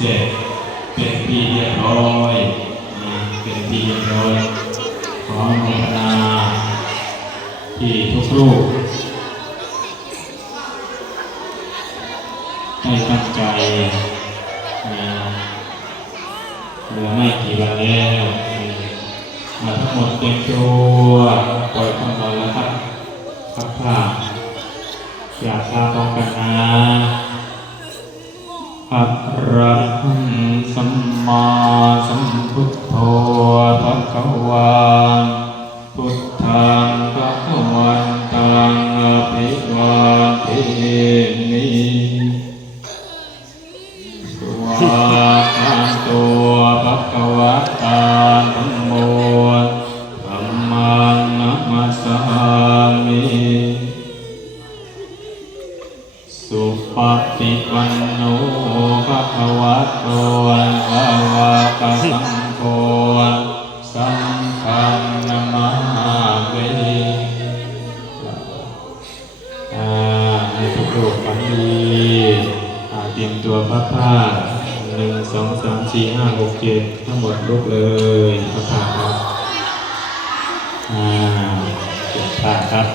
เสร็จเป็นที่เรียบร้อยนะเป็นที่เรียบร้อยขอโมทนาที่ทุกรูปให้ตั้งใจนะเหลือไม่กี่วันแล้วมาทั้งหมดเต็มตัวปล่อยความร้อนแล้วครับครับพระอยากลาพร้อมกันนะ อะระหังสัมมาสัมพุทโธภะคะวาพุทธังภะคะวันตังอภิวาเทมิสวากาโตภะคะวะตาธัมโมธัมมังนัมมัสสามิ ปฏิปันโนภะคะวะโตอะระวะกะสังโฆสังฆังนามาเวอ่าให้ทุกรูปฝันดีเตรียมตัวพระธาตุหนึ่งสองสามสี่ห้าหกเจ็ดทั้งหมดลุกเลยพระธาตุครับอ่าเก็บผ้าครับ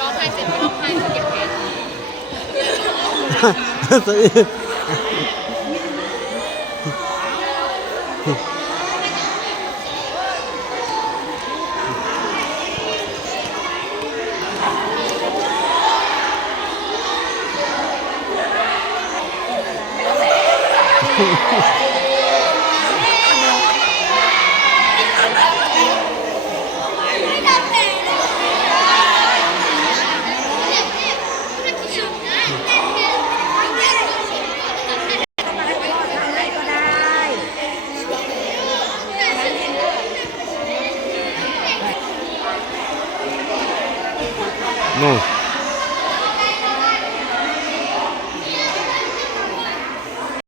ร้องไห้เสร็จร้องไห้เก็บเพชรนู่ น